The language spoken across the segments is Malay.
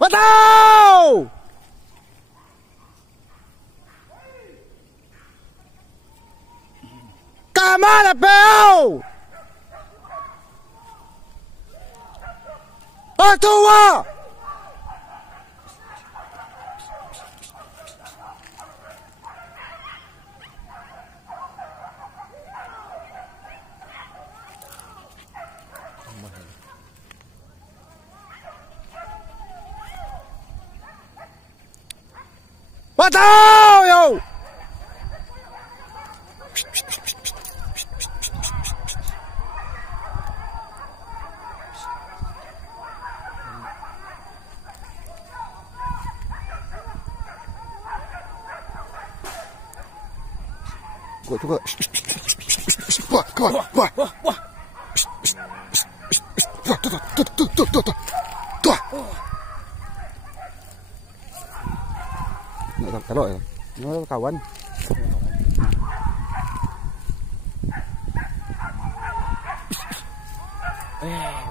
Bắt đầu. Cámara, peo. Actúa. Bắt đầu. Gue juga. Wah, wah, wah, wah. Tuh. Nggak kalau ya, nó kawan.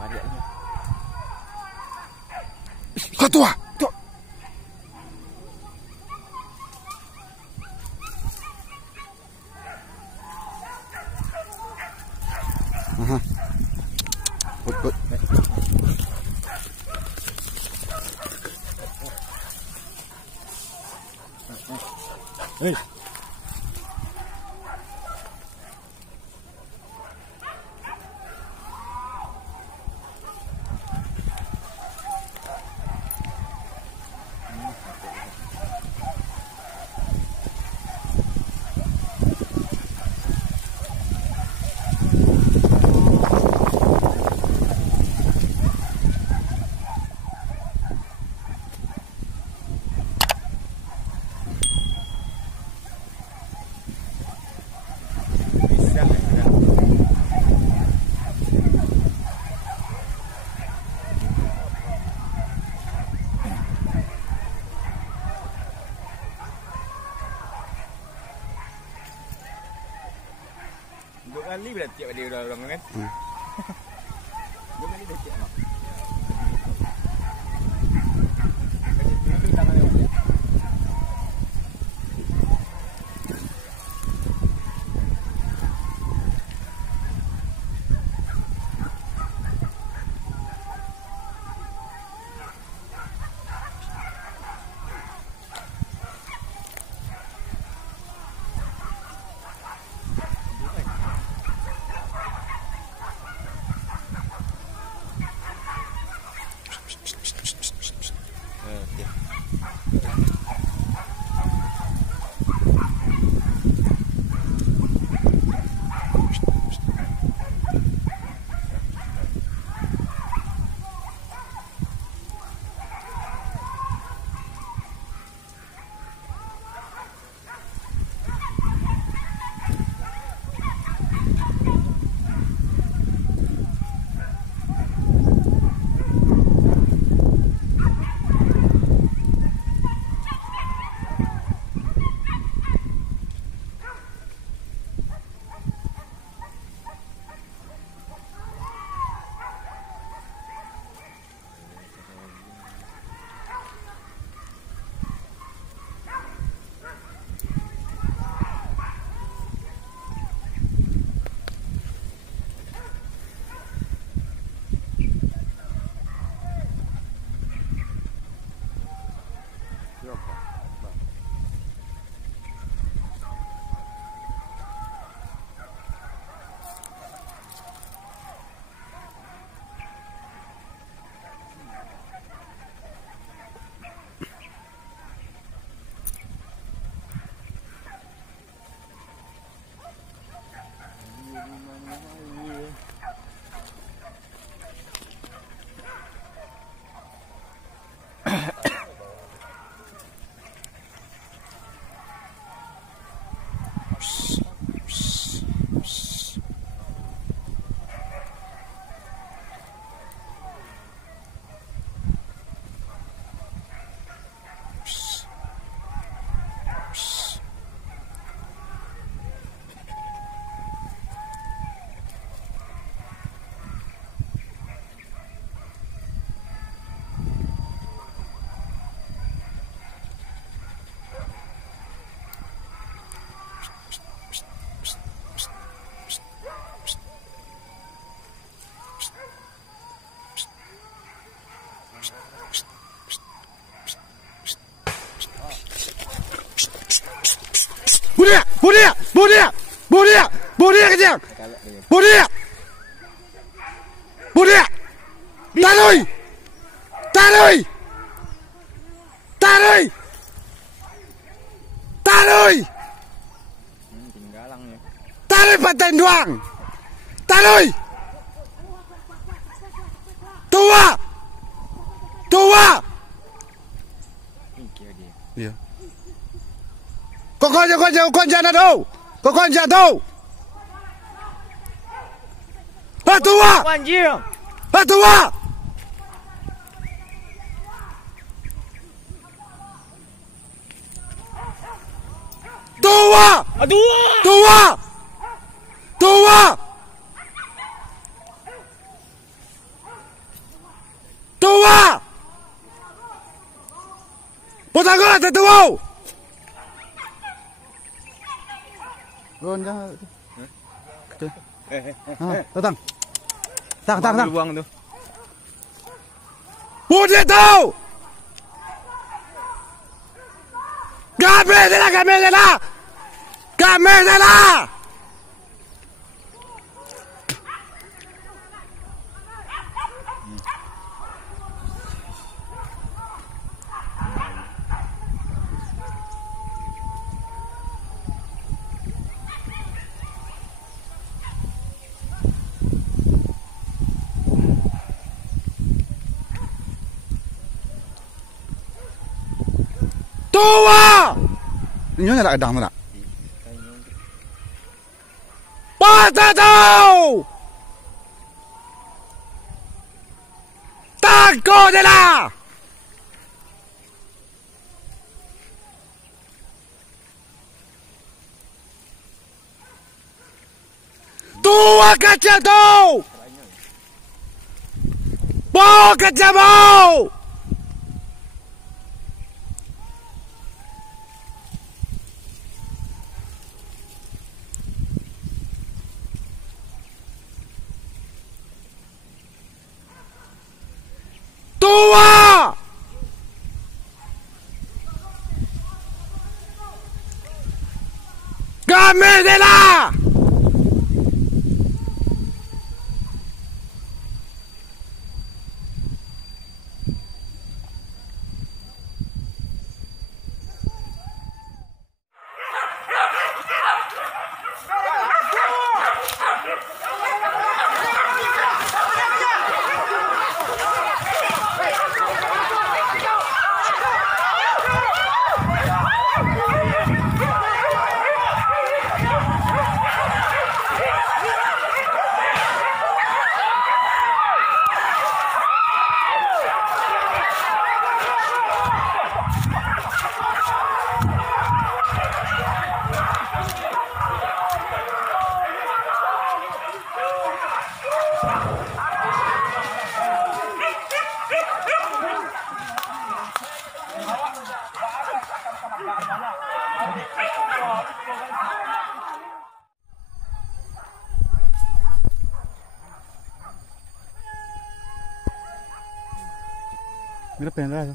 Wadahnya. Ketua. Aha. Good. Hey. Dua kali berarti dia orang kan? Dua kali dah cek mak. Bunuh kejang. Bunuh. Taruh. Tinggalang ya. Taruh paten doang. Taruh. Tua. Mikir dia. Ya. Kau jangan tahu. Kau jangan tahu. Tua. Anjir. Tua. Potong gol tua. Ron jangan. Datang. Tang. Buang tu. Bunuh tahu. Gamel dah. Tua. Ini nak kedang tu tak? Patau. Tangko je lah. Tua kacau tu. Bawa kacau bau. Tua! Gamel de la! Mira pendrive.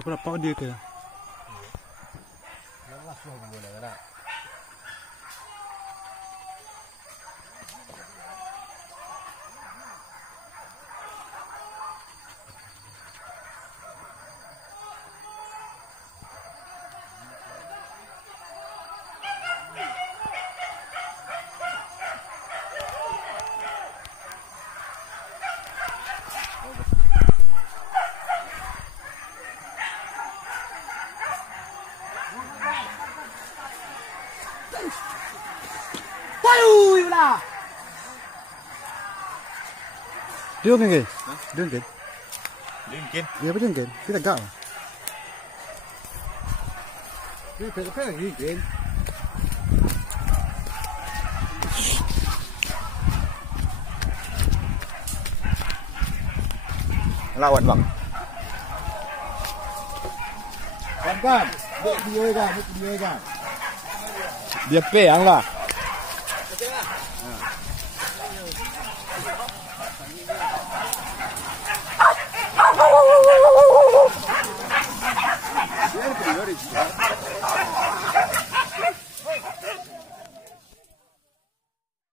Berapa dia ke? Dia ngin. Ya betul ngin. Kita gak. Dia pelak ngin. lawan bang. Kan, video kan, video kan. Dia peang lah.